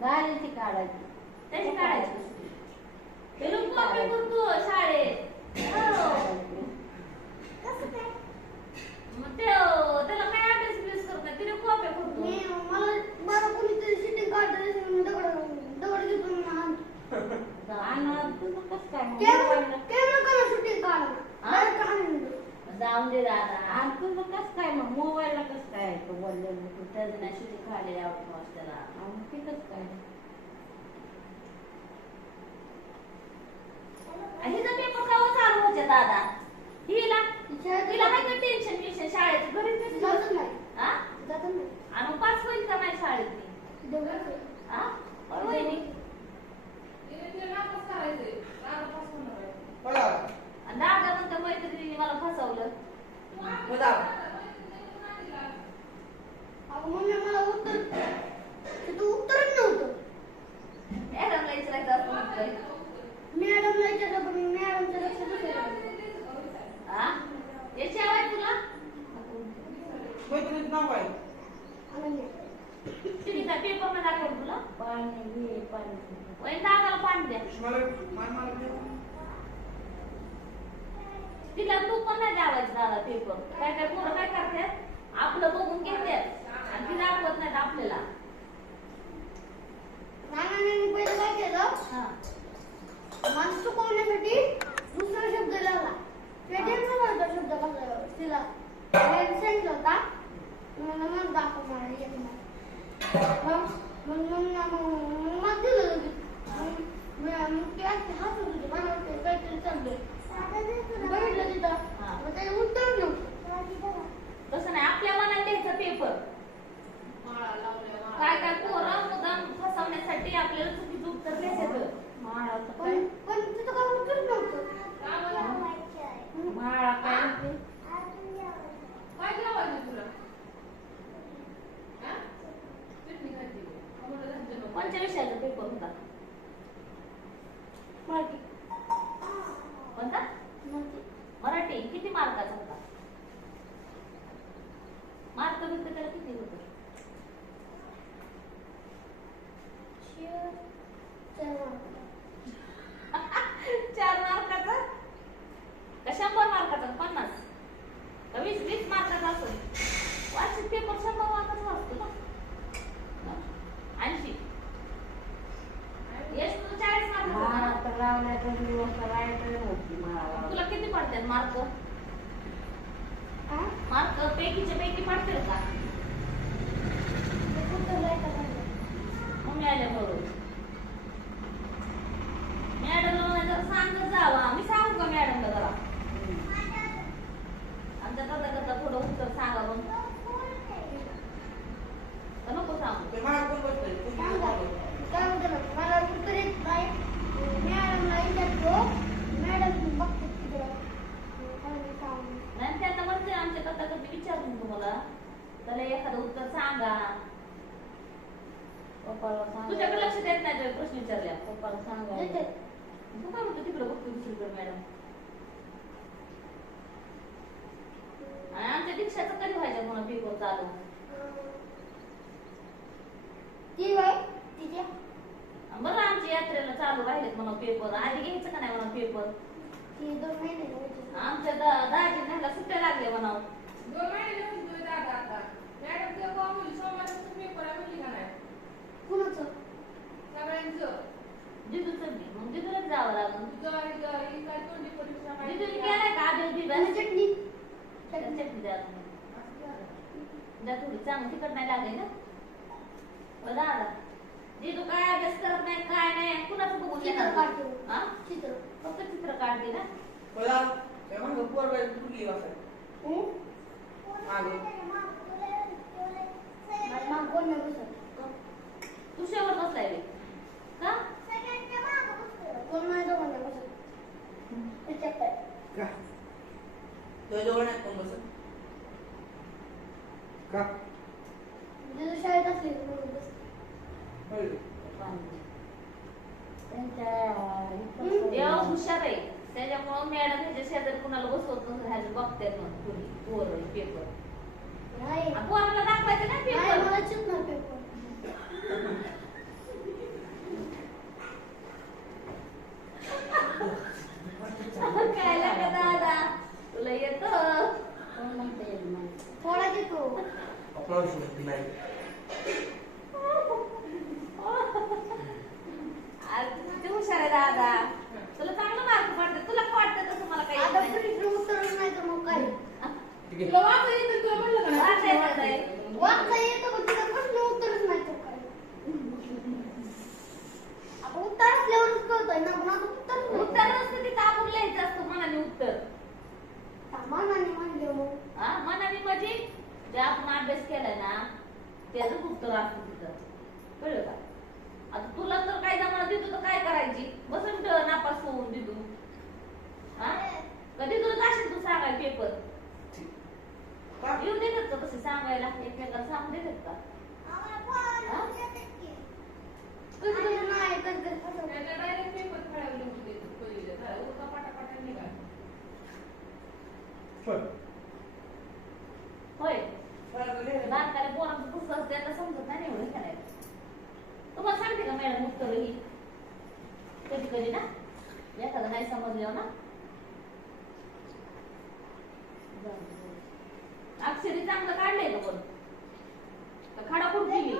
गाडीची काढायची. त्याची काढायची. ते लोक कॉपी करतो शाळेत हो. मग ते त्याला काय अभ्यास बिभ्यास करत नाही तिने कॉपी करतो मी मला मला कोणीतरी सिटिंग काढलं मी दगड दगड घेतो म्हणून आणतो. आणि तुझं कसं काय मग? कॅमेरा मोबाईलला- कॅमेरा करा शूटिंग हा? काढा आणून जाऊन दे दादा आणि तुझं कसं काय मग मोबाईलला कसं काय आहे तो बोललेलं तू काढलेली आवडत त्याला कसं काय हिचा पेपर चालू होते दादा हिला काय का टेन्शन बिन्शन शाळेत घरीच नसते. जातच नाही हा? जातच नाही आणि मग पाच होईल का नाही शाळेत ती? दगड हा? होय वहिनी? आणि दादा म्हणतो मैत्रिणीने मला फसवलं मम्मी मला उत्तर तिथं उत्तरच नव्हतं मॅडमला विचारायचं असं म्हणतोय. मॅडमला विचारलं पण मॅडमचं लक्षातच नाही हा? याची आवड तुला अनन्या तिने काय पेपरमध्ये दाखवलं तुला पाणी घे पाणी वहिनी दादाला पाणी द्या तिला तू पण नाही द्यावायचं दादा पेपर काय काय पोरं काय करतात आपलं बघून घेतात आणि ती दाखवत नाहीत आपल्याला नानाने पहिलं काय केलं हा. माणसं चुकवण्यासाठी दुसरा शब्द लावला शब्द कसला तिला सांगितलं होता मला मग दाखव मला येत नाही मग मग मग मग मग दिलं लगेच. मग मग- मग ती अशी मला Muchas gracias, तुला किती पडतात मार्क हा? मार्क पैकीच्या पैकी पडतील का? मिळाल्या बरोबर मॅडमला जरा सांगत जावा. मी सांगू का मॅडमला जरा आमच्या करता करता थोडं उत्तर सांगा मग का नको सांगू सांगा. काय म्हणते ना, मला उत्तर येत नाही. मॅडमला विचारतो. मॅडम बघते तिकडं. काय नाही सांगू. नाही त्यांना म्हणते आमच्या करता करता विचारून तुम्हाला त्याला एखादं उत्तर सांगा पप्पाला तुझ्याकडे लक्ष सांगा देत नाही जेव्हा प्रश्न विचारल्या पप्पाला देते. सांगा तू काय म्हणतो? तिकडे बघतो दुसरीकडे मॅडम. आणि आमच्या दीक्षाचं कधी व्हायचं म्हणून पेपर चालू? ती बाई, तिच्या. बरं आमच्या यात्रेला चालू राहिलेत म्हणून पेपर आधी घ्यायचं का नाही म्हणून पेपर ती दोन महिने होती. आमच्या दा- दाजी न्यायला सुट्ट्या लागल्या म्हणावं कुणाचं? जिजूचं बी. मग जिजूलाच जावं लागलं. जिजूने केलाय का आधी आणि चटणी? चटणी. द्या द्या थोडी. चांगली तिकट नाही लागली ना? बरं दादा जिजू काय अभ्यास करत नाही काय नाही कुणाचं बघून चित्र येणार काढते. हा? चित्र. फक्त चित्र काढते ना? हं? माझ्या त्यांच्या हुशार आहे. त्याच्यामुळं मॅडम ह्याच्या कुणाला बसवत नसतं ह्याचं बघतात मग तुम्ही पोर पेपर पोराला दाखवायचं ना पेपर पेपर Aplausos finais. आहे तुला म्हणलं का नाही? काय? वाचता येतं पण प्रश्न उत्तरच नाही काय आपण उत्तर असल्यावरच कळतंय ना पण आता उत्तर उत्तर नसतं तिथं आपण लिहायचं असतं मनाने उत्तर सामानाने हा मनाने म्हणजे जे आपण अभ्यास केलाय ना त्याच उत्तर असतं तिथं कळलं का आता तुला तर काय जमा देतो तर काय करायची? बसून ठेव नापास होऊन देतो हा? कधी तुला जाशील तू सांगाय पेपर. का? येऊन देतात का तसे सांगायला एकमेकाला सांगून देतात का कधी कधी नाही कधी कधी फसवतात. त्यांना direct paper फाडायला लावून देतात पहिलं. झालं, उरका पाटापाटा निघाल. पण होय फायदा लिहायला. बारकाल्या पोरांचं पुस्तक त्यांना समजत नाही ना एवढं करायला तुम्हाला सांगते का मॅडम उत्तर ही कधी कधी ना एखादं नाही समजल्यावर ना अक्षरी चांगलं काढलंय का पण खडा कुठं गेली?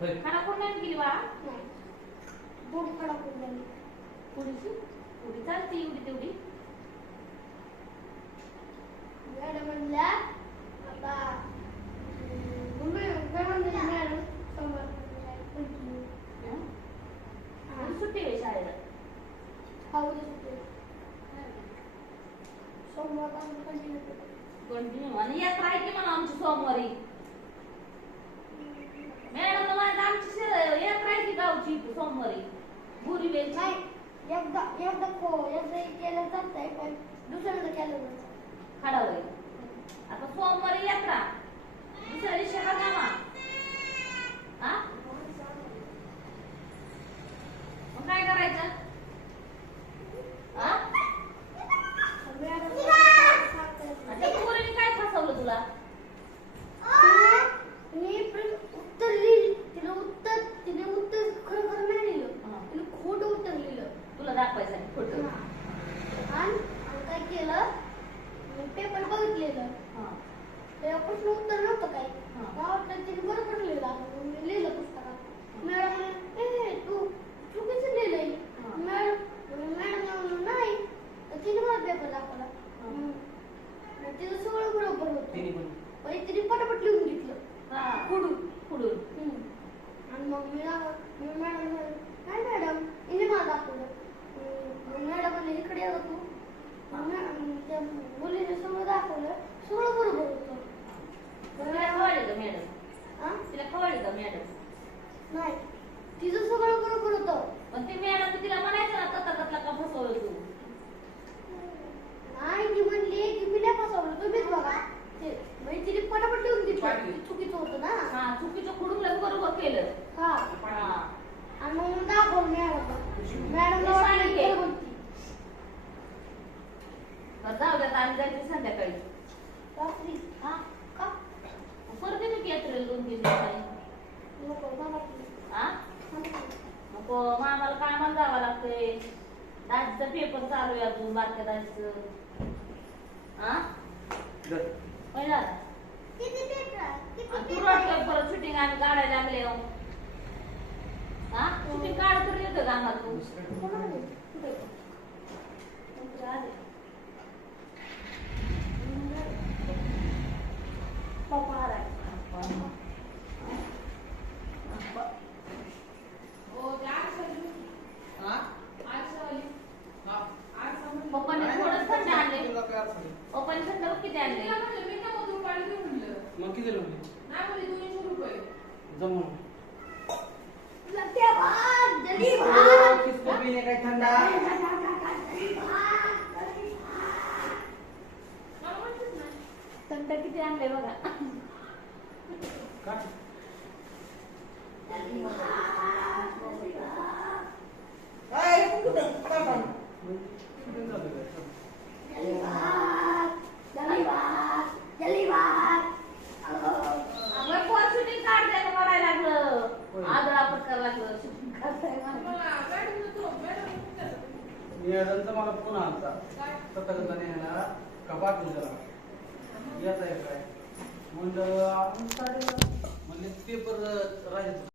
खडा कुठं नाही गेली बा? थोडी थोडीशी थोडी चालते एवढी तेवढी. मॅडम म्हणल्या आता अं, मॅडम काय म्हणले मॅडम सोमवार continue. हं? हा. आणि सुट्टी आहे शाळेला हा, उद्या सुट्टी. सोमवारपासून continue करू. कंटिन्यू आणि यात्रा आहे की म्हणा आमची सोमवारी. मॅडम म्हणत आमची आहे की गावची सोमवारी. नाही एकदा एकदा को एकदा केलं चालतंय पण दुसऱ्यांदा केलं नाही. खडावय आता सोमवारी यात्रा दुसऱ्या दिवशी हंगामा हा? मग काय करायचं हा मॅडम आणि त्या पोरीने काय फसवलं तुला मी प्र- उत्तर लिहिलं तिला उत्तर तिने उत्तर खरं खरं नाही लिहिलं हा. तिने खोटं उत्तर लिहिलं तुला दाखवायचं खोटं आणि आणि काय केलं मी पेपर बघितलेलं हा. तेव्हा प्रश्न उत्तर नव्हतं काही. हा. मला वाटलं तिने बरोबर लिहिलं मी लिहिलं पुस्तकात. मॅडम म्हणे, तू चुकीचं लिहिलंय. मॅडम मॅडम नाही. तर तिने मला पेपर दाखवला. तिचं सगळं बरोबर होतं. पण. तिने पटापट लिहून घेतलं. हा. खुडून हम्म. आणि मग मी मॅडम नाही मॅडम हिने मला दाखवलं. मॅडम म्हणले इकडे ये गं तू. मुलीने सगळं दाखवलं. सगळं बरोबर होतं. तिला मॅडम- खवळली का मॅडम हा? तिला खवळली का मॅडम? नाही. तिचं सगळं बरोबर होतं. पण ती मॅडम तिला म्हणायचं ना कथा कथला का फसवलं तू? नाही ती म्हणली की मी नाही फसवलं. तुम्हीच बघा. ते म्हणजे तिने पटापट लिहून घेतलं चुकीचं होतं ना. हा चुकीचं खुडून बरोबर केलं. हा. आणि मग मी दाखवलं मॅडमला मॅडमला वाटलं सांगितलं. की बरोबर होती. बरं जाऊ द्या आम्ही जायचं संध्याकाळी. रात्री. हा? नको मग आम्हाला कामाला जावं लागतंय दाजीचा पेपर चालू आहे अजून बारक्या दाजीचं हा पहिला तू? रडतोय परत शूटिंग आम्ही काढायला लागले हो. हा शूटिंग काढ तर येतं का आम्हाला तू? कुठे तुमचे आले. पप्पा आलाय. हो, ते आरशावाली. हा? आरशावाली. हा. आरसा म्हणलं. पप्पाने थोडं थंड आणले तुला काय अडचण नाही. पप्पाने थंड बघ किती आणले तिला म्हणलं, मी नव्वद रुपयाला घेऊन म्हणलं. मग किती लागले नाही म्हणली, दोनशे रुपये. जमून लट्ट्या भात, जली भात. किसको पीने का ठंडा मला माहितीच नाही. थंड किती आणले बघा का? काय? काय काम? कुठे झालं काय? जली भात, जली भात, जली भात. अहो. अगं पोर शूटिंग काढताय का काढायला होय. लागलं आदळ आपण करायला लागलं शूटिंग काढताय मला फोन आलता. काय? सतर्कता न्यायला का पाठवून त्याला येत आहे काय? म्हणलं आपण पेपर राहिले.